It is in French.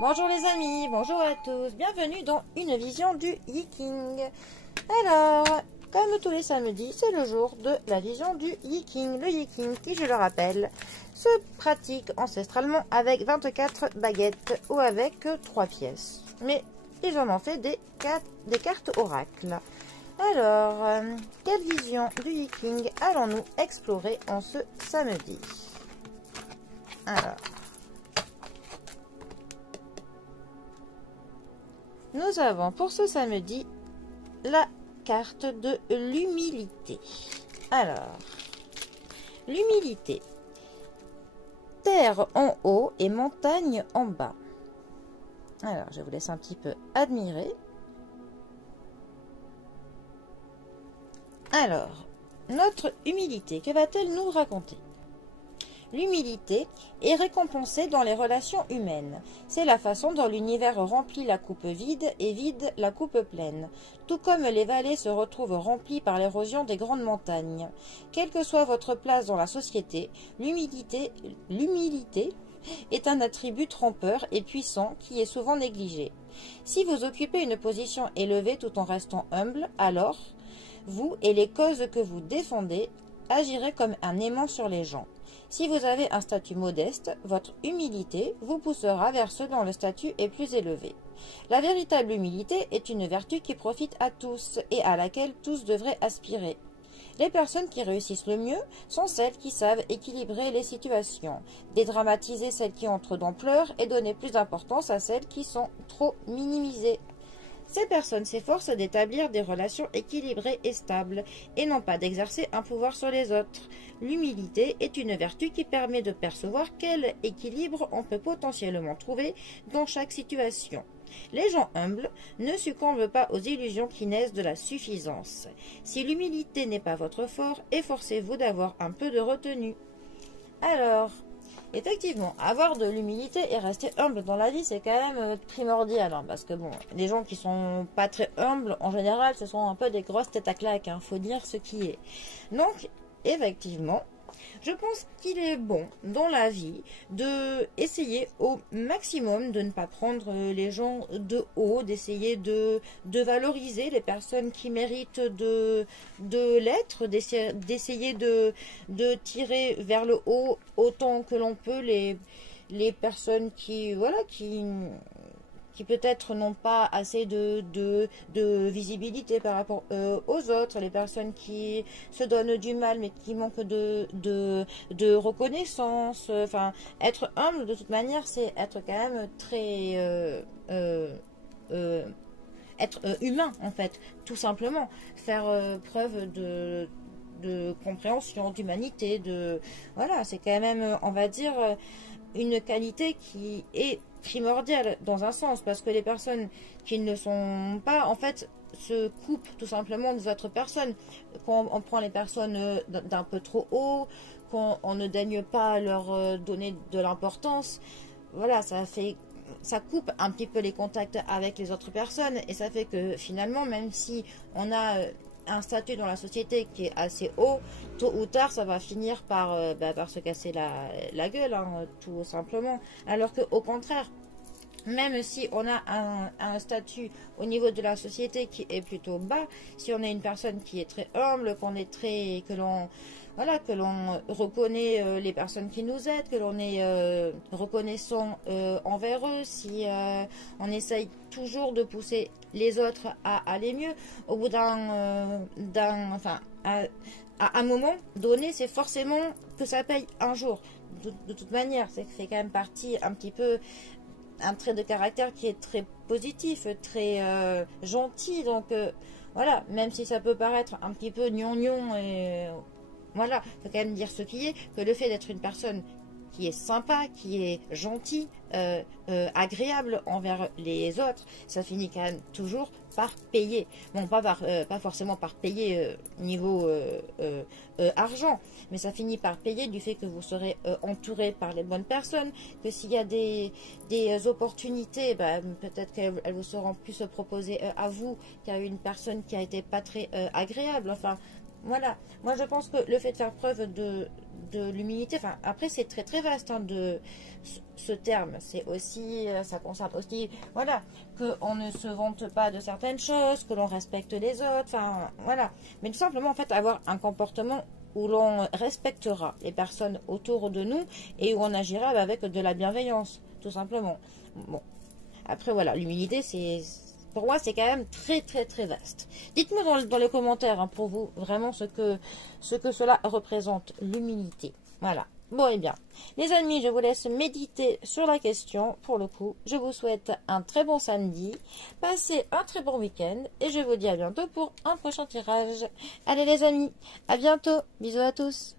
Bonjour les amis, bonjour à tous, bienvenue dans une vision du Yiking. Alors, comme tous les samedis, c'est le jour de la vision du Yiking. Le Yiking qui, je le rappelle, se pratique ancestralement avec 24 baguettes ou avec 3 pièces. Mais ils en ont fait des cartes oracles. Alors, quelle vision du Yiking allons-nous explorer en ce samedi? Alors, nous avons pour ce samedi la carte de l'humilité. Alors, l'humilité. Terre en haut et montagne en bas. Alors, je vous laisse un petit peu admirer. Alors, notre humilité, que va-t-elle nous raconter? L'humilité est récompensée dans les relations humaines. C'est la façon dont l'univers remplit la coupe vide et vide la coupe pleine, tout comme les vallées se retrouvent remplies par l'érosion des grandes montagnes. Quelle que soit votre place dans la société, l'humilité est un attribut trompeur et puissant qui est souvent négligé. Si vous occupez une position élevée tout en restant humble, alors, vous et les causes que vous défendez agirez comme un aimant sur les gens. Si vous avez un statut modeste, votre humilité vous poussera vers ceux dont le statut est plus élevé. La véritable humilité est une vertu qui profite à tous et à laquelle tous devraient aspirer. Les personnes qui réussissent le mieux sont celles qui savent équilibrer les situations, dédramatiser celles qui ont trop d'ampleur et donner plus d'importance à celles qui sont trop minimisées. Ces personnes s'efforcent d'établir des relations équilibrées et stables, et non pas d'exercer un pouvoir sur les autres. L'humilité est une vertu qui permet de percevoir quel équilibre on peut potentiellement trouver dans chaque situation. Les gens humbles ne succombent pas aux illusions qui naissent de la suffisance. Si l'humilité n'est pas votre fort, efforcez-vous d'avoir un peu de retenue. Alors, effectivement, avoir de l'humilité et rester humble dans la vie, c'est quand même primordial. Hein, parce que bon, les gens qui sont pas très humbles, en général, ce sont un peu des grosses têtes à claques. Hein, faut dire ce qui est. Donc, effectivement, je pense qu'il est bon dans la vie de essayer au maximum de ne pas prendre les gens de haut, d'essayer de valoriser les personnes qui méritent de l'être, d'essayer de tirer vers le haut autant que l'on peut les personnes qui, voilà, qui peut-être n'ont pas assez de visibilité par rapport aux autres, les personnes qui se donnent du mal mais qui manquent de reconnaissance. Enfin, être humble de toute manière, c'est être quand même très... être humain en fait, tout simplement. Faire preuve de compréhension, d'humanité, voilà, c'est quand même, on va dire, une qualité qui est primordiale dans un sens, parce que les personnes qui ne sont pas, en fait, se coupent tout simplement des autres personnes. Quand on prend les personnes d'un peu trop haut, quand on ne daigne pas leur donner de l'importance, voilà, ça coupe un petit peu les contacts avec les autres personnes, et ça fait que finalement, même si on a un statut dans la société qui est assez haut, tôt ou tard ça va finir par se casser la gueule, hein, tout simplement. Alors que au contraire, même si on a un statut au niveau de la société qui est plutôt bas, si on est une personne qui est très humble, que l'on reconnaît les personnes qui nous aident, que l'on est reconnaissant envers eux, si on essaye toujours de pousser les autres à aller mieux, au bout à un moment donné, c'est forcément que ça paye un jour. De toute manière, c'est quand même partie un petit peu un trait de caractère qui est très positif, très gentil. Donc voilà, même si ça peut paraître un petit peu gnangnon, et voilà, il faut quand même dire ce qui est, que le fait d'être une personne qui est sympa, qui est gentil, agréable envers les autres, ça finit quand même toujours par payer. Bon, pas forcément par payer niveau argent, mais ça finit par payer du fait que vous serez entouré par les bonnes personnes, que s'il y a des opportunités, peut-être qu'elles vous seront plus proposées à vous qu'à une personne qui a été pas très agréable. Enfin, Voilà. Moi, je pense que le fait de faire preuve de l'humilité, enfin, après, c'est très très vaste hein, de ce terme. C'est aussi, ça concerne aussi, voilà, qu'on ne se vante pas de certaines choses, que l'on respecte les autres, enfin, voilà. Mais tout simplement, en fait, avoir un comportement où l'on respectera les personnes autour de nous et où on agira avec de la bienveillance, tout simplement. Bon. Après, voilà, l'humilité, c'est, pour moi, c'est quand même très, très, très vaste. Dites-moi dans les commentaires, hein, pour vous, vraiment ce que cela représente, l'humilité. Voilà. Bon, et bien, les amis, je vous laisse méditer sur la question. Pour le coup, je vous souhaite un très bon samedi. Passez un très bon week-end. Et je vous dis à bientôt pour un prochain tirage. Allez, les amis, à bientôt. Bisous à tous.